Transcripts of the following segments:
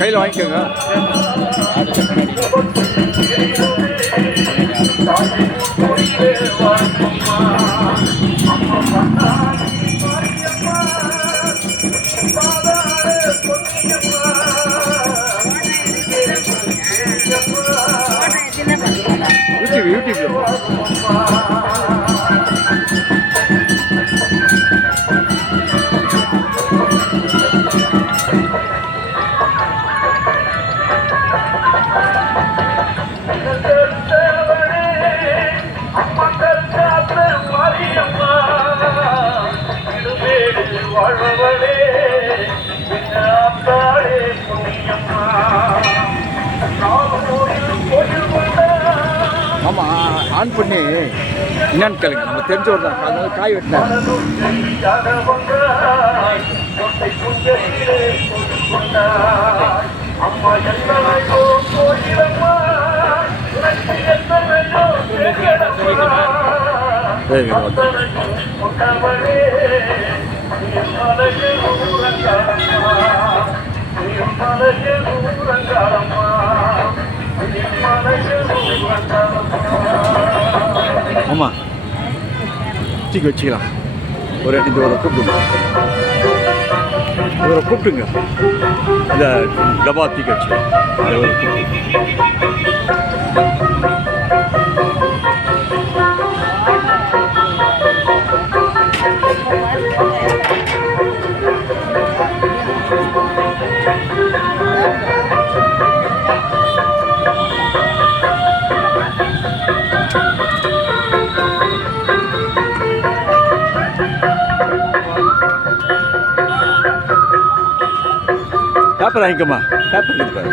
கையில் வாங்கிக்கோங்க. யூடியூப்ல ஆமாம் ஆன் பண்ணி என்னன்னு கேளுங்க. நம்ம தெரிஞ்ச ஒரு தான் அதனால காய் வெட்டினார். ஆமாம் தூக்கி வச்சுக்கலாம். இந்த ஒரு கூப்பிடுங்க, இவரை கூப்பிட்டுங்க. இந்த டப்பா தூக்கி வச்சுக்கலாம். இந்த ஒரு பேப்பர் வாங்கிக்கோமா. பேப்பர் இருக்குது பாரு.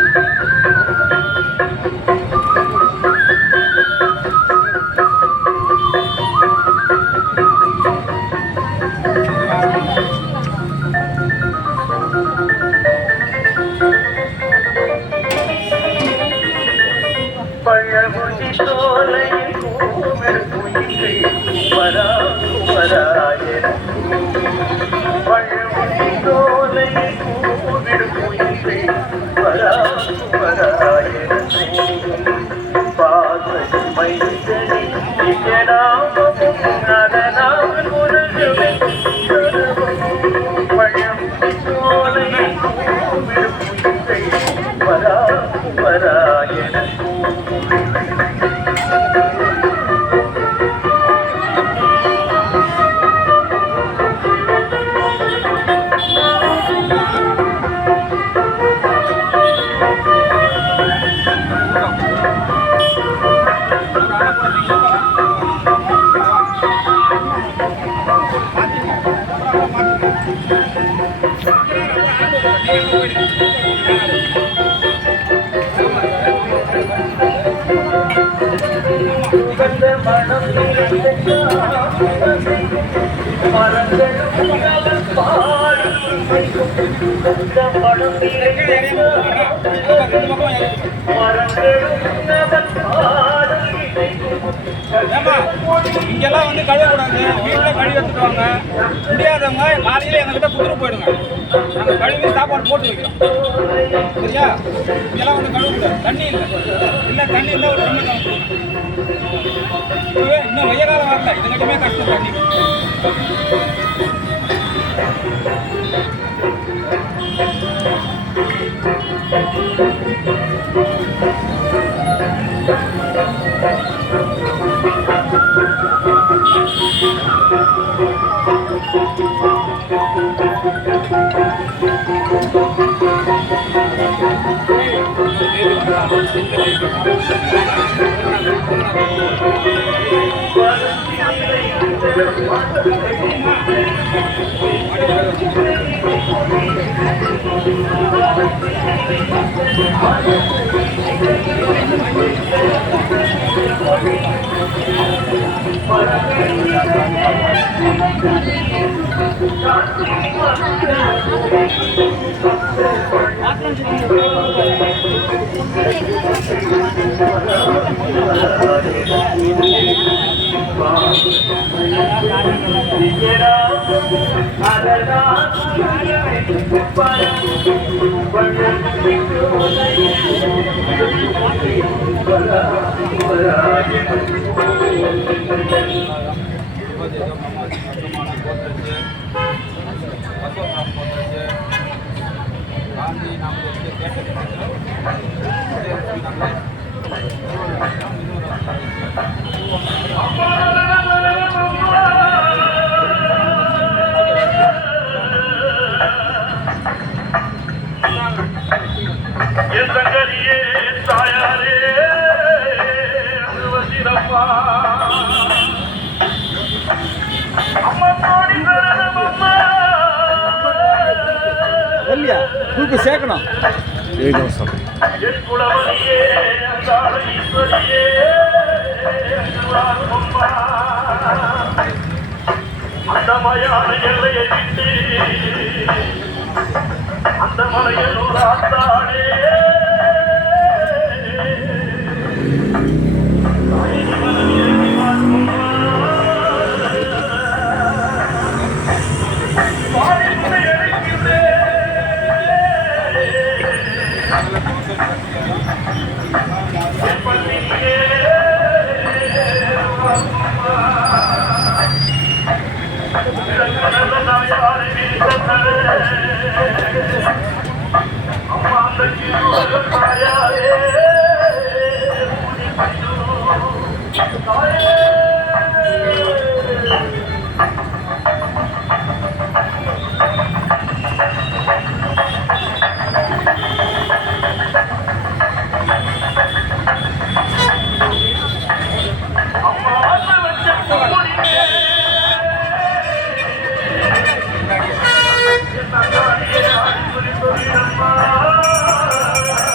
இங்கெல்லாம் வந்து கழுவக்கூடாது, வீட்டில் கழுவி எடுத்துட்டு முடியாதவங்க காலையில் எங்ககிட்ட குதிரை போயிடுங்க. நாங்கள் கழுவி சாப்பாடு போட்டு வைக்கிறோம். சரியா? இங்கெல்லாம் வந்து கழுவக்கூடாது. தண்ணி இல்லை தண்ணி இருந்தால் ஒரு தண்ணி தான். இன்னும் வெய்ய காலம் வரல, இதுக்கிட்டமே கஷ்டம் தண்ணி. இல்லையா தூக்கு சேர்க்கணும் 7 வருஷம் அந்த மயான எல்லையை விட்டு அந்த மலையில் ஆத்தாடே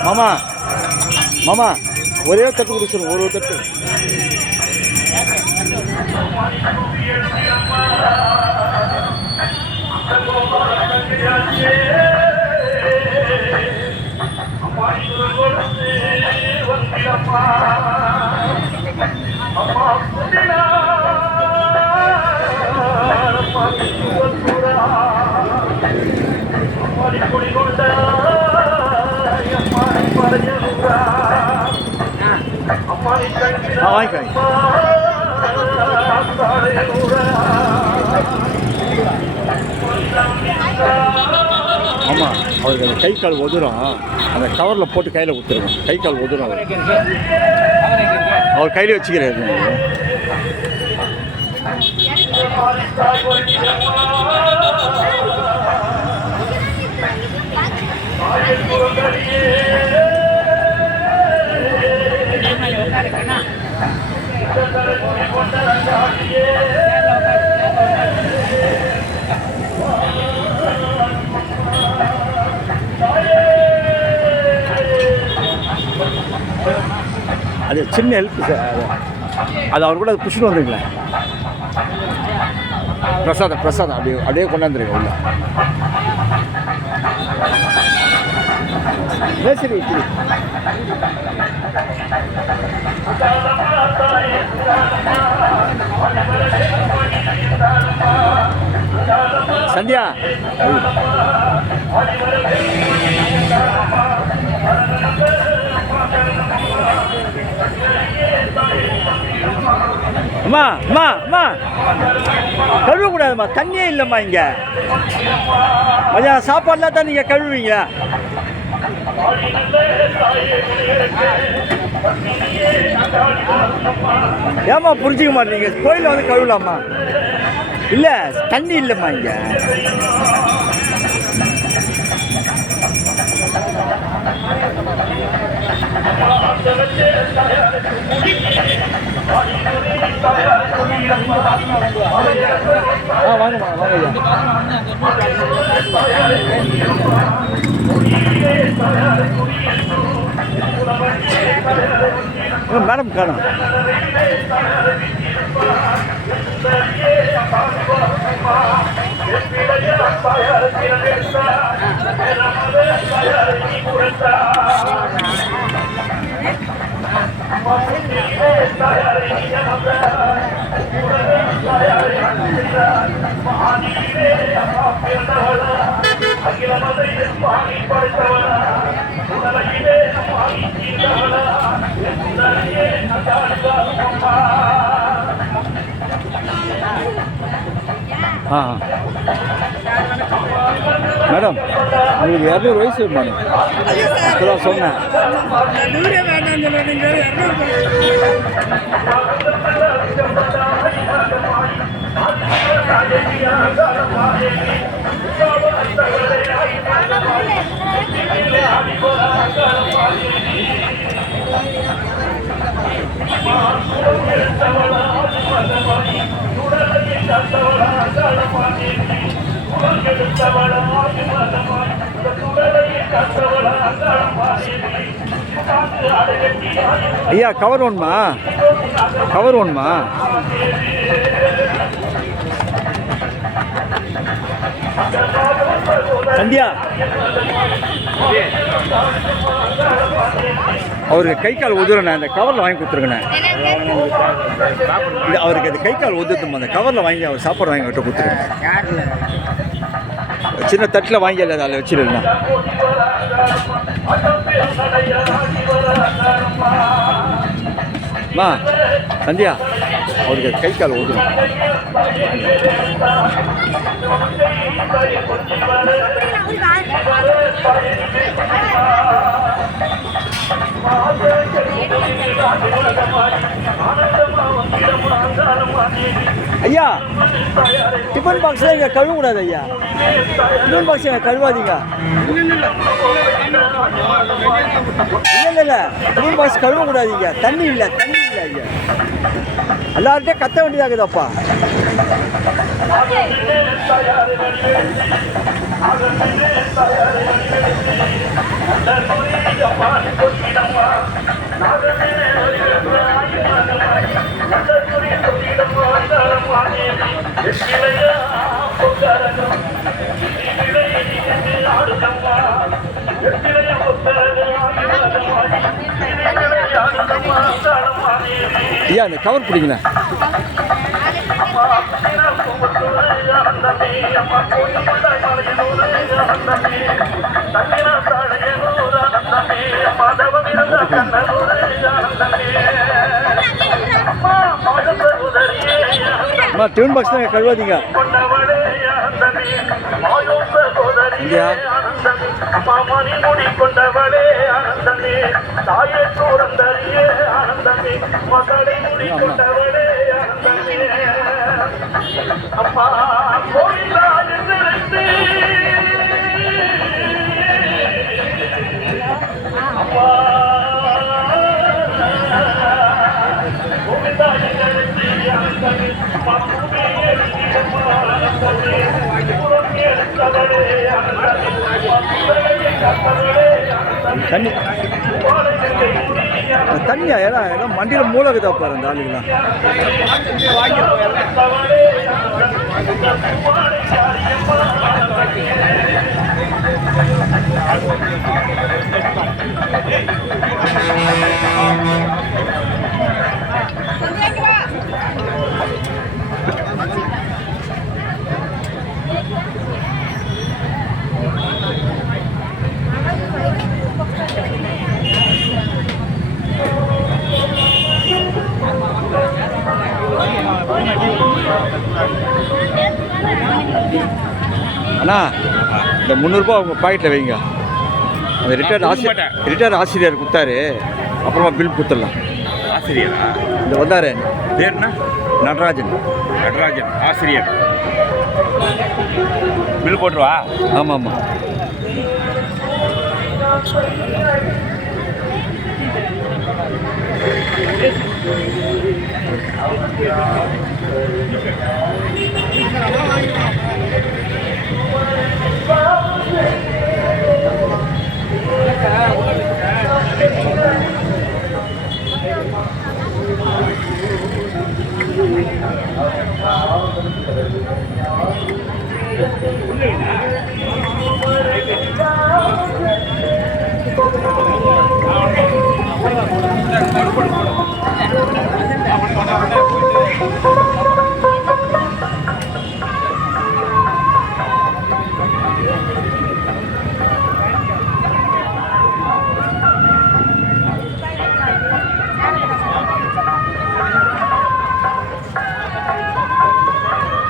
மாமா மாமா ஒரே தட்டு குடிச்சிடும் ஒரு தட்டு வாங்கிக்கோங்க ஆமாம் அவருக்கு அந்த கை கால் உதிரும் அந்த கவரில் போட்டு கையில் கொடுத்துருவோம் கை கால் உதிரும் அவர் கையில் வச்சுக்கிறாரு அது சின்ன ஹெல்ப் சார் அது அவர் கூட புஷ்னு வந்துங்களேன் பிரசாதம் அப்படியே கொண்டாந்துருங்க உள்ள சரி இப்படி சந்தியா அம்மா அம்மா அம்மா கழுவக்கூடாதும்மா தண்ணியே இல்லைம்மா இங்கே மதியானம் சாப்பாடுலாம் தான் நீங்கள் கழுவுவீங்க ஏம்மா புரிஞ்சுக்க மாட்டீங்க கோயிலில் வந்து கழுவலாமா இல்லை தண்ணி இல்லைம்மா இங்கே வாங்க ஐயா மேடம் காணும் ஆ மேடம் உங்களுக்கு 200 வயசு மேடம் இப்போதான் சொன்னேன் ஐயா கவர் ஒன்றுமா கவர் ஒன்றுமா சந்தியா அவருக்கு கை கால் உதுறண்ணே அந்த கவரில் வாங்கி கொடுத்துருங்கண்ணே இது அவருக்கு அது கை கால் உதுத்துமா அந்த கவரில் வாங்கி அவர் சாப்பாடு வாங்கி விட்டு கொடுத்துருங்க சின்ன தட்டில் வாங்கி அதில் வச்சிருந்தேன் மா சந்தியா அவருக்கு கை கால் உதுரும் ஐயா டிஃபன் பாக்ஸில் இங்கே கழுவக்கூடாது ஐயா டிஃபன் பாக்ஸ் இங்கே கழுவாதீங்க இல்லை டிஃபன் பாக்ஸ் கழுவக்கூடாதீங்க தண்ணி இல்லை ஐயா எல்லார்கிட்டையும் கத்த வேண்டியதாகுதாப்பா ஐயா அந்த கவர் பிடிங்களேன் டிஃபன் பாக்ஸ் தான் கழுவாதீங்க ஐயா மாமணி முடி கொண்டவளே ஆனந்தமே தாயே சூரந்தரியே ஆனந்தமே மகளை முடி கொண்டவளே ஆனந்தமே அம்மா கோயிலா என்று அம்மா கோவிந்தா என்று ஆனந்தமே பாப்புமே ஆனந்தமே தண்ணி தண்ணியா எல்லாம் மண்டியில் மூலகுதா பாரு அந்த ஆளுங்களாம் அண்ணா இந்த 300 ரூபாய் உங்கள் பாக்கெட்டில் வைங்க அந்த ரிட்டையர்ட் ஆசிரியர் கொடுத்தாரு அப்புறமா பில் கொடுத்துடலாம் ஆசிரியரா இந்த வந்தார் பேர்னா நடராஜன் ஆசிரியர் பில் போட்டுருவா ஆமாம் ஆமாம் ஒண்ணு